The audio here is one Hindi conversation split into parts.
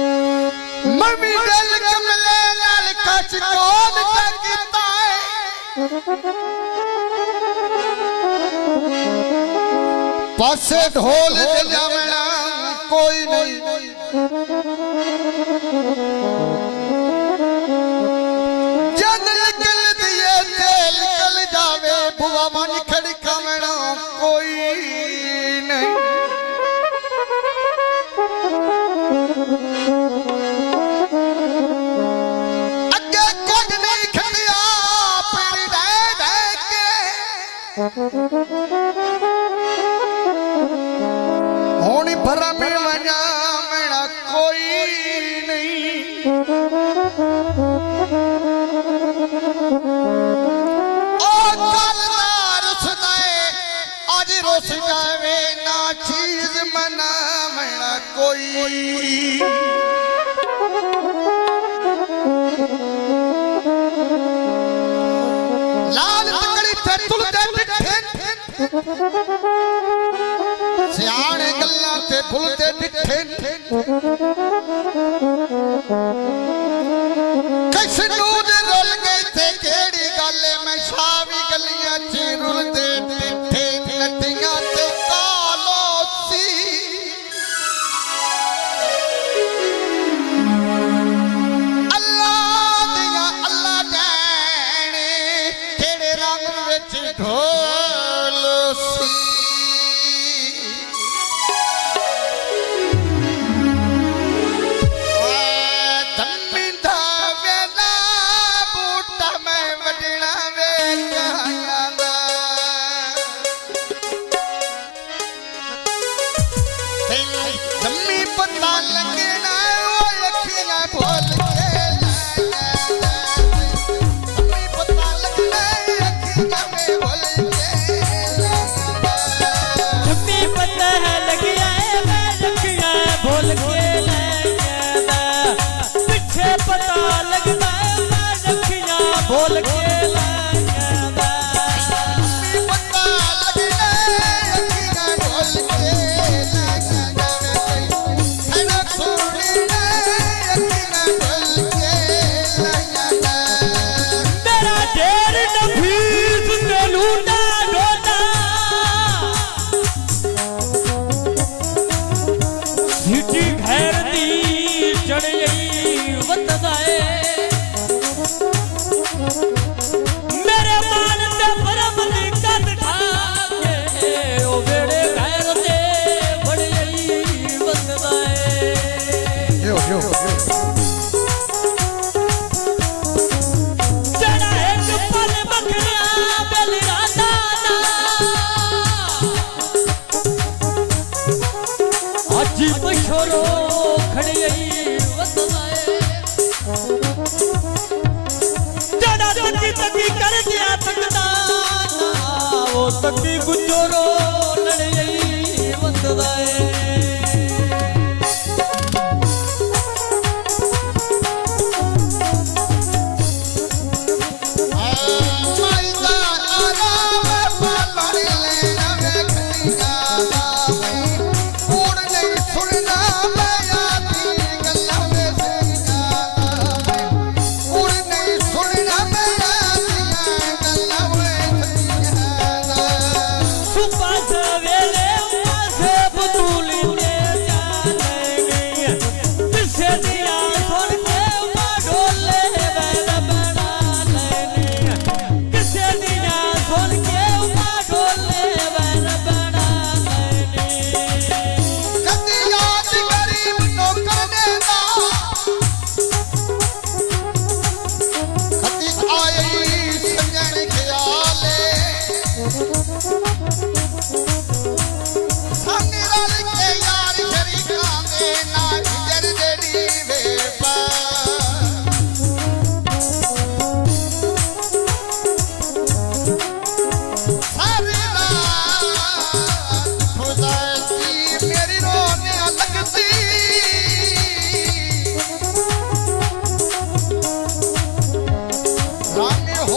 मम्मी दिल कमले नाल कच कौन करता है पासे ढोल बजावना कोई नहीं जन निकल दिए तेल निकल जावे बुआ मन खड़कावना कोई नहीं अगे कुछ नहीं खड़िया फिर दे के होनी भरा में वजा मेरा कोई नहीं ओ कलदार सुनाए आज रोस जावे ना चीज मना मेरा कोई लाल तकड़ी ते तुल दे डिठे सियाने गल्ला ते भुलते डिठे कैसे नूर रोल गए थे केड़ी गल्ले में शावी गलियां च रुलते डिठे नदियां ते कालो सी अल्लाह दिया अल्लाह जाने केड़े रंग विच ढोल सी पता लगना वो अखियां भूल के हमें पता लगना अखियां में भूल के हमें पता है लगिया मैं अखियां भूल के पीछे पता लगना मैं अखियां भूल के मेरे मान ते परम दी कद ठाके ओ बेड़े गैर दे बड़ी वंददा है जड़ा एक पल बखरिया बेलरा दाना आज बशरो खड़ी वंददा है तकी कर दिया तकदा वो तकी गुजरो लड़ई वंददा है सुपा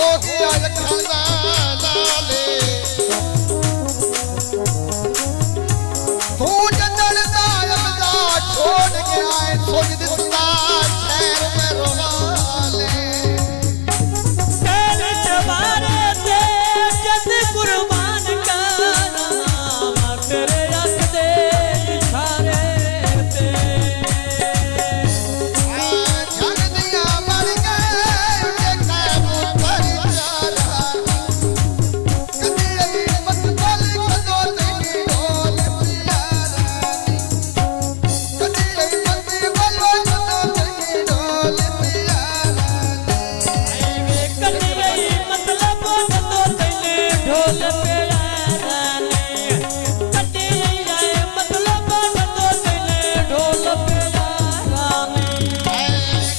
हो गया अखां दा लाले तू जदड़ दा अमदा छोड़ के आए सुन दिता शहर में रोवाले तेरे जवारे ते जद कुर्बान करना तेरे अख दे इशारे ते जग दिया मर गए देखा मुफर चारा कदी मत बोल कदो तेरी ढोल प्यारा कदी मत बोलो कदो तेरी ढोल प्यारा वे कदी मतलब तो तैने ढोल प्यारा नहीं कदी आए मतलब तो तैने ढोल प्यारा नहीं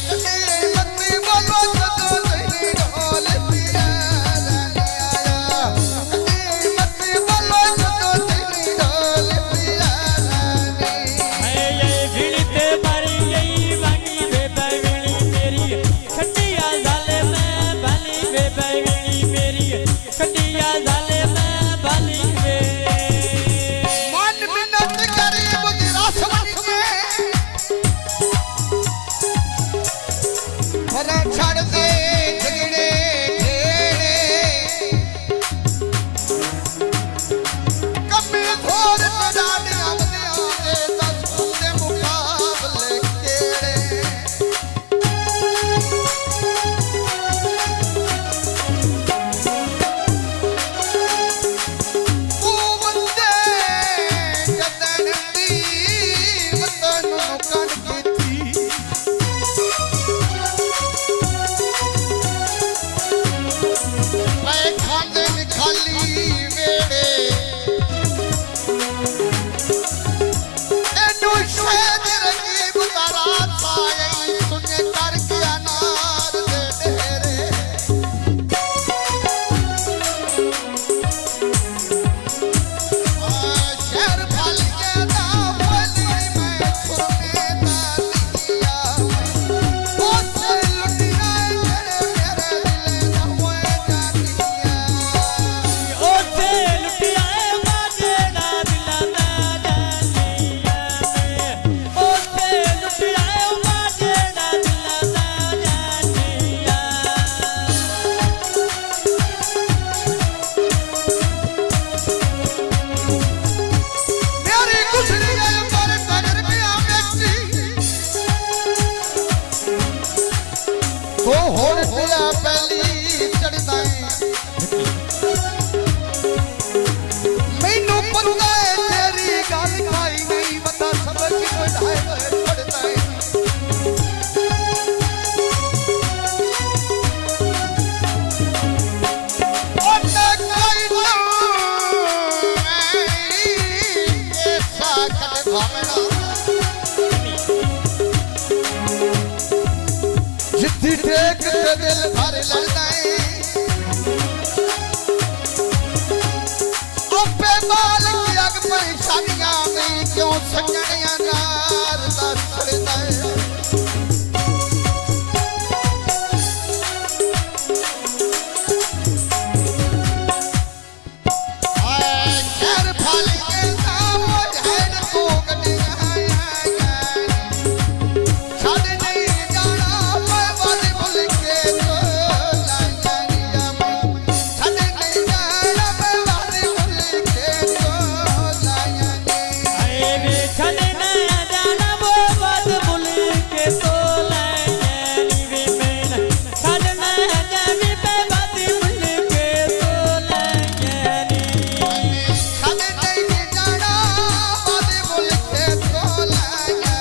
कदी मत बोलो कदो तेरी ढोल प्यारा आया कदी मत बोलो कदो तेरी ढोल प्यारा ये भिड़ते मरी गई वांगी वे बैगणी मेरी खटिया झाले मैं भली वे बैगणी मेरी खटिया झाले मैं भली वे मन मिन्नत गरीब गिरा समझ में भरा छड़ दे झगड़े ढेड़े कमे घोर डाले आमदे आमदे दस फूले मुकाबले केड़े तू वंदे जदन दी वतन कण कीती मैं खांदे नी खाली वेड़े एनु शहद रकीब तारा साई सुने कर के अनार दे ढेरे शहर फल के ना बोली मैं सुने दालिया ओ से लुटिया तेरे मेरे दिल ना होए जानिया ओ से लुटियाए बाजे ना दिला ना जानिया ओ से लुटियाए बाजे ना दिला ना जानिया मेरी गुजरी गए पर कदर पिया व्यक्ति तो होड़ पिया पहली चढ़दा है मैनू पता है तेरी गल खाई नहीं बता समझ कोई ढाए पड़ता है ओने कोई ना ये साखत भावना जिद्दी टेक ते दिल भर लड़दा है ओपे माल की अग परेशानियां में क्यों सजणियां नार दा सड़दा है शहर फल के नाम है तू गड्डियां छड़ नहीं जाना बद भुल के तो लाइया छड़ नहीं जाना बद भुल के तो लाइया आए वे छने ना जाना वो बात भूल के तो लानी वे मैं छड़ ना जावी पे बात भूल के तो लानी छड़ नहीं जाना बद भुल के तो लाइया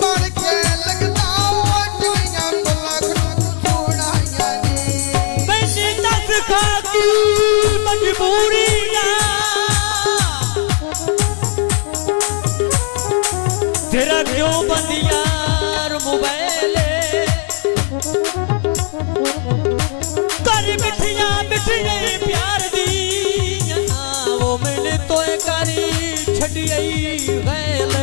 मर के लगदा वटियां बलख छुड़ाइया मैंने दस खा की मजबूरियां तेरा क्यों बंद यार मोबाइल कर मिठिया मिठिया प्यार दी वो मैंने तो करी छड़ी गैल